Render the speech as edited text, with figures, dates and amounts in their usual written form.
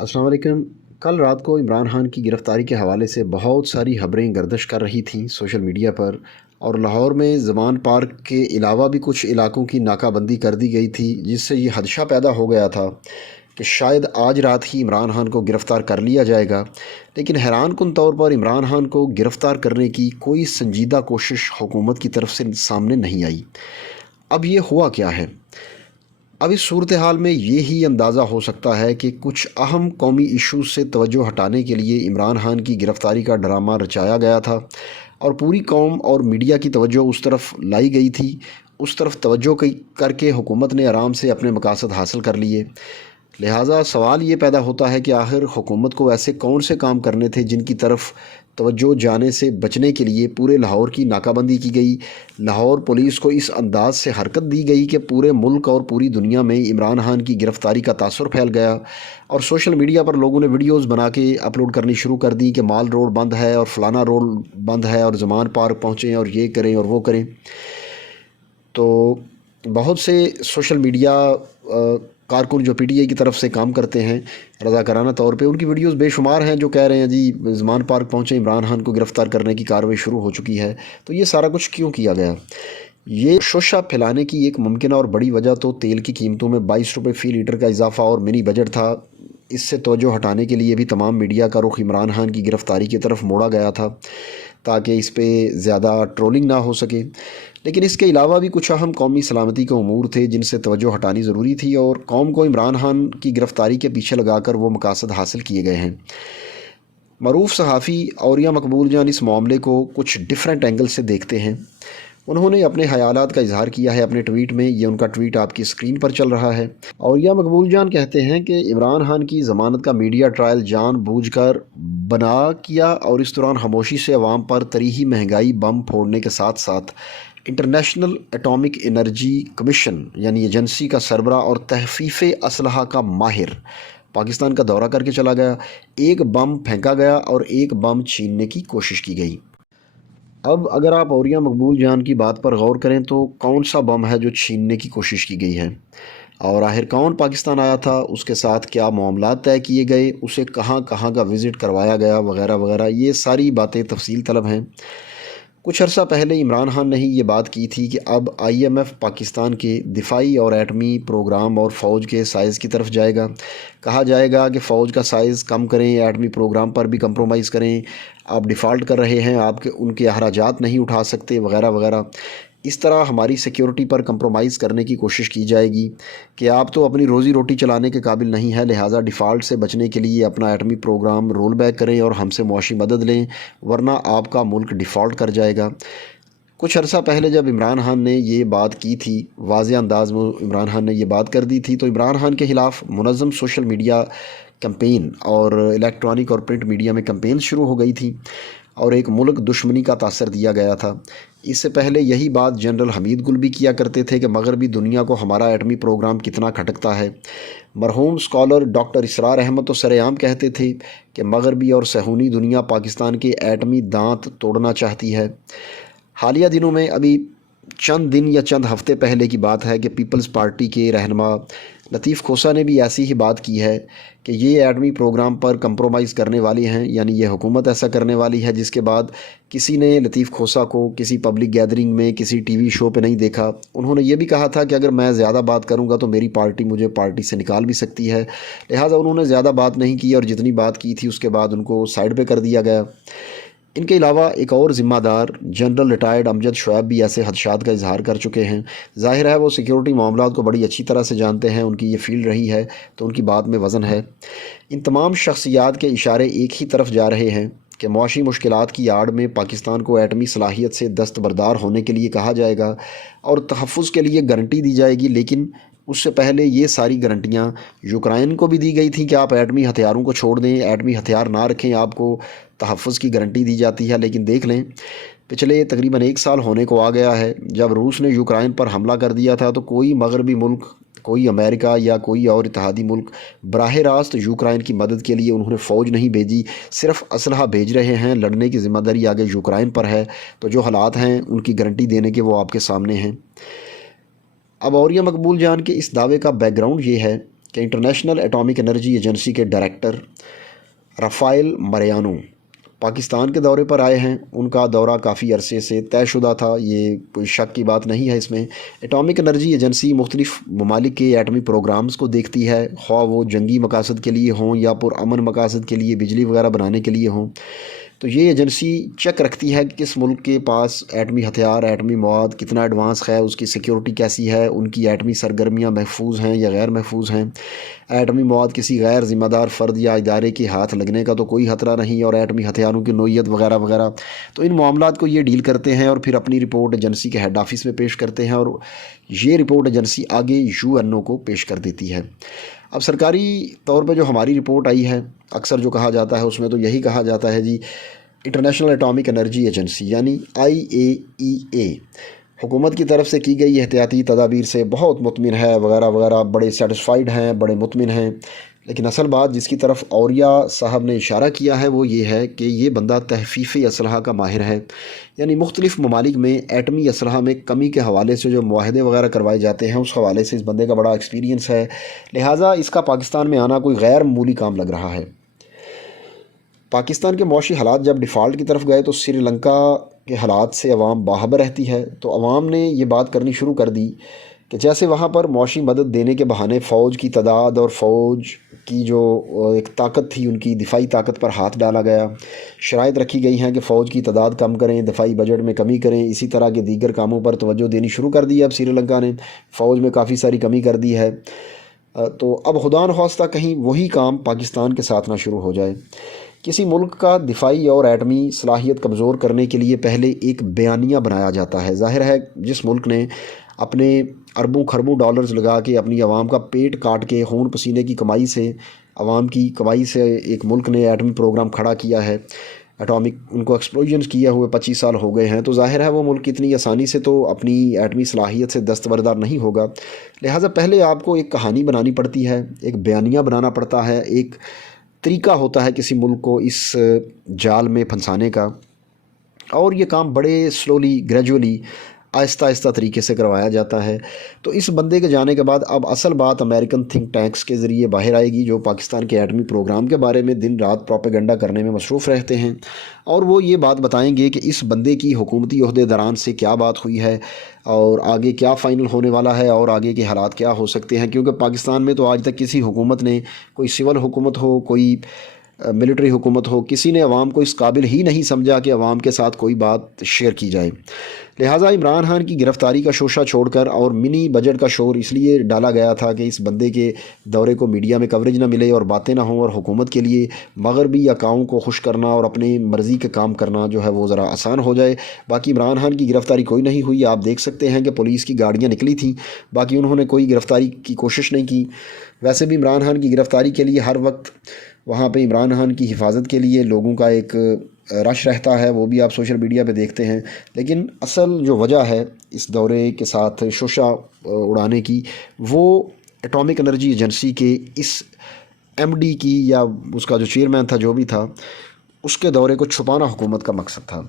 अस्सलाम वालेकुम। कल रात को इमरान खान की गिरफ़्तारी के हवाले से बहुत सारी खबरें गर्दिश कर रही थीं सोशल मीडिया पर, और लाहौर में ज़मान पार्क के अलावा भी कुछ इलाकों की नाकाबंदी कर दी गई थी, जिससे ये खदशा पैदा हो गया था कि शायद आज रात ही इमरान खान को गिरफ़्तार कर लिया जाएगा। लेकिन हैरान कुन तौर पर इमरान खान को गिरफ़्तार करने की कोई संजीदा कोशिश हुकूमत की तरफ से सामने नहीं आई। अब ये हुआ क्या है? अब इस सूरत हाल में ये ही अंदाज़ा हो सकता है कि कुछ अहम कौमी इशूज़ से तवज्जो हटाने के लिए इमरान खान की गिरफ़्तारी का ड्रामा रचाया गया था, और पूरी कौम और मीडिया की तवज्जो उस तरफ लाई गई थी। उस तरफ तवज्जो करके हुकूमत ने आराम से अपने मकासद हासिल कर लिए। लिहाजा सवाल ये पैदा होता है कि आखिर हुकूमत को ऐसे कौन से काम करने थे जिनकी तरफ तवज्जो जाने से बचने के लिए पूरे लाहौर की नाकाबंदी की गई। लाहौर पुलिस को इस अंदाज से हरकत दी गई कि पूरे मुल्क और पूरी दुनिया में इमरान खान की गिरफ़्तारी का तासुर फैल गया, और सोशल मीडिया पर लोगों ने वीडियोज़ बना के अपलोड करनी शुरू कर दी कि माल रोड बंद है और फ़लाना रोड बंद है और ज़मान पार्क पहुँचें और ये करें और वो करें। तो बहुत से सोशल मीडिया कारकुन जो पीटीआई की तरफ से काम करते हैं रज़ाकाराना तौर पे, उनकी वीडियोस बेशुमार हैं जो कह रहे हैं जी ज़मान पार्क पहुँचे, इमरान खान को गिरफ़्तार करने की कार्रवाई शुरू हो चुकी है। तो ये सारा कुछ क्यों किया गया? ये शोशा फैलाने की एक मुमकिन और बड़ी वजह तो तेल की कीमतों में 22 रुपये फ़ी लीटर का इजाफा और मिनी बजट था। इससे तवज्जो हटाने के लिए भी तमाम मीडिया का रुख इमरान खान की गिरफ़्तारी की तरफ मोड़ा गया था, ताकि इस पे ज़्यादा ट्रोलिंग ना हो सके। लेकिन इसके अलावा भी कुछ अहम कौमी सलामती के उमूर थे जिनसे तवज्जो हटानी ज़रूरी थी, और कौम को इमरान खान की गिरफ़्तारी के पीछे लगाकर वो मकासद हासिल किए गए हैं। मरूफ़ सहाफ़ी औरिया मकबूल जान इस मामले को कुछ डिफरेंट एंगल से देखते हैं। उन्होंने अपने ख़यालात का इजहार किया है अपने ट्वीट में। ये उनका ट्वीट आपकी स्क्रीन पर चल रहा है। औरिया मकबूल जान कहते हैं कि इमरान खान की ज़मानत का मीडिया ट्रायल जानबूझकर बना किया, और इस दौरान खामोशी से अवाम पर तरीही महंगाई बम फोड़ने के साथ साथ इंटरनेशनल एटॉमिक एनर्जी कमीशन यानी एजेंसी का सरबरा और तहफ़ीफ़ असलहा का माहिर पाकिस्तान का दौरा करके चला गया। एक बम फेंका गया और एक बम छीनने की कोशिश की गई। अब अगर आप औरिया मकबूल जान की बात पर गौर करें तो कौन सा बम है जो छीनने की कोशिश की गई है, और आखिर कौन पाकिस्तान आया था, उसके साथ क्या मामलात तय किए गए, उसे कहाँ कहाँ का विज़िट करवाया गया, वगैरह वगैरह, ये सारी बातें तफसील तलब हैं। कुछ अर्सा पहले इमरान खान ने ही ये बात की थी कि अब आईएमएफ पाकिस्तान के दिफाई और एटमी प्रोग्राम और फ़ौज के साइज़ की तरफ जाएगा। कहा जाएगा कि फ़ौज का साइज़ कम करें, एटमी प्रोग्राम पर भी कंप्रोमाइज़ करें, आप डिफ़ॉल्ट कर रहे हैं, आपके उनके अखराजात नहीं उठा सकते, वगैरह वगैरह। इस तरह हमारी सिक्योरिटी पर कंप्रोमाइज़ करने की कोशिश की जाएगी कि आप तो अपनी रोज़ी रोटी चलाने के काबिल नहीं है, लिहाजा डिफ़ॉल्ट से बचने के लिए अपना एटमी प्रोग्राम रोल बैक करें और हमसे मुआशी मदद लें, वरना आपका मुल्क डिफ़ॉल्ट कर जाएगा। कुछ अर्सा पहले जब इमरान खान ने ये बात की थी, वाज़ेह अंदाज़ में इमरान खान ने ये बात कर दी थी, तो इमरान खान के ख़िलाफ़ मुनज़्ज़म सोशल मीडिया कैंपेन और इलेक्ट्रॉनिक और प्रिंट मीडिया में कैंपेन शुरू हो गई थी, और एक मुल्क दुश्मनी का तासर दिया गया था। इससे पहले यही बात जनरल हमीद गुल भी किया करते थे कि मगरबी दुनिया को हमारा एटमी प्रोग्राम कितना खटकता है। मरहूम स्कॉलर डॉक्टर इसरार अहमद तो सरेआम कहते थे कि मगरबी और सहूनी दुनिया पाकिस्तान के एटमी दांत तोड़ना चाहती है। हालिया दिनों में, अभी चंद दिन या चंद हफ़्ते पहले की बात है कि पीपल्स पार्टी के रहनुमा लतीफ़ खोसा ने भी ऐसी ही बात की है कि ये एटमी प्रोग्राम पर कंप्रोमाइज़ करने वाली हैं, यानी ये हुकूमत ऐसा करने वाली है। जिसके बाद किसी ने लतीफ़ खोसा को किसी पब्लिक गैदरिंग में किसी टीवी शो पे नहीं देखा। उन्होंने ये भी कहा था कि अगर मैं ज़्यादा बात करूँगा तो मेरी पार्टी मुझे पार्टी से निकाल भी सकती है, लिहाजा उन्होंने ज़्यादा बात नहीं की, और जितनी बात की थी उसके बाद उनको साइड पे कर दिया गया। इनके अलावा एक और ज़िम्मेदार जनरल रिटायर्ड अमजद शुएब भी ऐसे खदशात का इजहार कर चुके हैं। ज़ाहिर है वो सिक्योरिटी मामलात को बड़ी अच्छी तरह से जानते हैं, उनकी ये फील्ड रही है, तो उनकी बात में वज़न है। इन तमाम शख्सियात के इशारे एक ही तरफ जा रहे हैं कि मुआशी मुश्किलात की आड़ में पाकिस्तान को एटमी सलाहियत से दस्तबरदार होने के लिए कहा जाएगा और तहफ़्फ़ुज़ के लिए गारंटी दी जाएगी। लेकिन उससे पहले ये सारी गारंटियाँ यूक्रेन को भी दी गई थी कि आप एटमी हथियारों को छोड़ दें, एटमी हथियार ना रखें, आपको तहफ़्फ़ुज़ की गारंटी दी जाती है। लेकिन देख लें, पिछले तकरीबन 1 साल होने को आ गया है जब रूस ने यूक्रेन पर हमला कर दिया था, तो कोई मगरबी मुल्क, कोई अमेरिका या कोई और इत्तेहादी मुल्क बराह रास्त यूक्रेन की मदद के लिए उन्होंने फ़ौज नहीं भेजी, सिर्फ असलहा भेज रहे हैं। लड़ने की ज़िम्मेदारी आगे यूक्रेन पर है। तो जो हालात हैं उनकी गारंटी देने के वो आपके सामने हैं। अब औरिया मकबूल जान के इस दावे का बैकग्राउंड ये है کہ انٹرنیشنل ایٹامک انرجی ایجنسی کے ڈائریکٹر رافائل مریانو پاکستان کے دورے پر آئے ہیں۔ ان کا دورہ کافی عرصے سے طے شدہ تھا، یہ کوئی شک کی بات نہیں ہے اس میں۔ ایٹامک انرجی ایجنسی مختلف ممالک کے ایٹمی پروگرامز کو دیکھتی ہے، خواہ وہ جنگی مقاصد کے لیے ہوں یا پرامن مقاصد کے لیے، بجلی وغیرہ بنانے کے لیے ہوں۔ تو یہ ایجنسی چیک رکھتی ہے کہ کس ملک کے پاس ایٹمی ہتھیار، ایٹمی مواد کتنا ایڈوانس ہے، اس کی سیکیورٹی کیسی ہے، ان کی ایٹمی سرگرمیاں محفوظ ہیں یا غیر محفوظ ہیں، ایٹمی مواد کسی غیر ذمہ دار فرد یا ادارے کے ہاتھ لگنے کا تو کوئی خطرہ نہیں، اور ایٹمی ہتھیاروں کی نوعیت وغیرہ وغیرہ۔ تو ان معاملات کو یہ ڈیل کرتے ہیں اور پھر اپنی رپورٹ ایجنسی کے ہیڈ آفس میں پیش کرتے ہیں، اور یہ رپورٹ ایجنسی آگے UN کو پیش کر دیتی ہے۔ اب سرکاری طور پہ جو ہماری رپورٹ آئی ہے، اکثر جو کہا جاتا ہے اس میں تو یہی کہا جاتا ہے جی انٹرنیشنل ایٹامک انرجی ایجنسی یعنی IAEA حکومت کی طرف سے کی گئی احتیاطی تدابیر سے بہت مطمئن ہے وغیرہ وغیرہ، بڑے سیٹسفائیڈ ہیں، بڑے مطمئن ہیں۔ لیکن اصل بات جس کی طرف اوریا صاحب نے اشارہ کیا ہے وہ یہ ہے کہ یہ بندہ تحفیظ اسلحہ کا ماہر ہے، یعنی مختلف ممالک میں ایٹمی اسلحہ میں کمی کے حوالے سے جو معاہدے وغیرہ کروائے جاتے ہیں اس حوالے سے اس بندے کا بڑا ایکسپیرینس ہے، لہٰذا اس کا پاکستان میں آنا کوئی غیر معمولی کام لگ رہا ہے۔ پاکستان کے معاشی حالات جب ڈیفالٹ کی طرف گئے تو سری لنکا کے حالات سے عوام باخبر رہتی ہے، تو عوام نے یہ بات کرنی شروع کر دی کہ جیسے وہاں پر معاشی مدد دینے کے بہانے فوج کی تعداد اور فوج کی جو ایک طاقت تھی ان کی دفاعی طاقت پر ہاتھ ڈالا گیا، شرائط رکھی گئی ہیں کہ فوج کی تعداد کم کریں، دفاعی بجٹ میں کمی کریں، اسی طرح کے دیگر کاموں پر توجہ دینی شروع کر دی ہے۔ اب سری لنکا نے فوج میں کافی ساری کمی کر دی ہے، تو اب خدا نخواستہ کہیں وہی کام پاکستان کے ساتھ نہ شروع ہو جائے۔ کسی ملک کا دفاعی اور ایٹمی صلاحیت کمزور کرنے کے لیے پہلے ایک بیانیہ بنایا جاتا ہے۔ ظاہر ہے جس ملک نے اپنے اربوں خربوں ڈالرز لگا کے اپنی عوام کا پیٹ کاٹ کے خون پسینے کی کمائی سے، عوام کی کمائی سے ایک ملک نے ایٹمی پروگرام کھڑا کیا ہے، ایٹامک ان کو ایکسپلوژنز کیے ہوئے 25 سال ہو گئے ہیں، تو ظاہر ہے وہ ملک اتنی آسانی سے تو اپنی ایٹمی صلاحیت سے دستبردار نہیں ہوگا۔ لہٰذا پہلے آپ کو ایک کہانی بنانی پڑتی ہے، ایک بیانیہ بنانا پڑتا ہے، ایک طریقہ ہوتا ہے کسی ملک کو اس جال میں پھنسانے کا، اور یہ کام بڑے سلولی گریجولی آہستہ آہستہ طریقے سے کروایا جاتا ہے۔ تو اس بندے کے جانے کے بعد اب اصل بات امریکن تھنک ٹینکس کے ذریعے باہر آئے گی، جو پاکستان کے ایٹمی پروگرام کے بارے میں دن رات پروپیگنڈا کرنے میں مصروف رہتے ہیں، اور وہ یہ بات بتائیں گے کہ اس بندے کی حکومتی عہدیداران سے کیا بات ہوئی ہے اور آگے کیا فائنل ہونے والا ہے اور آگے کے حالات کیا ہو سکتے ہیں، کیونکہ پاکستان میں تو آج تک کسی حکومت نے، کوئی سول حکومت ہو، کوئی ملٹری حکومت ہو، کسی نے عوام کو اس قابل ہی نہیں سمجھا کہ عوام کے ساتھ کوئی بات شیئر کی جائے۔ لہٰذا عمران خان کی گرفتاری کا شوشہ چھوڑ کر اور منی بجٹ کا شور اس لیے ڈالا گیا تھا کہ اس بندے کے دورے کو میڈیا میں کوریج نہ ملے اور باتیں نہ ہوں، اور حکومت کے لیے مغربی اکاؤں کو خوش کرنا اور اپنی مرضی کے کام کرنا جو ہے وہ ذرا آسان ہو جائے۔ باقی عمران خان کی گرفتاری کوئی نہیں ہوئی، آپ دیکھ سکتے ہیں کہ پولیس کی گاڑیاں نکلی تھیں، باقی انہوں نے کوئی گرفتاری کی کوشش نہیں کی۔ ویسے بھی عمران خان کی گرفتاری کے لیے ہر وقت وہاں پہ عمران خان کی حفاظت کے لیے لوگوں کا ایک رش رہتا ہے، وہ بھی آپ سوشل میڈیا پہ دیکھتے ہیں، لیکن اصل جو وجہ ہے اس دورے کے ساتھ شوشہ اڑانے کی، وہ ایٹامک انرجی ایجنسی کے اس MD کی یا اس کا جو چیئرمین تھا جو بھی تھا، اس کے دورے کو چھپانا حکومت کا مقصد تھا۔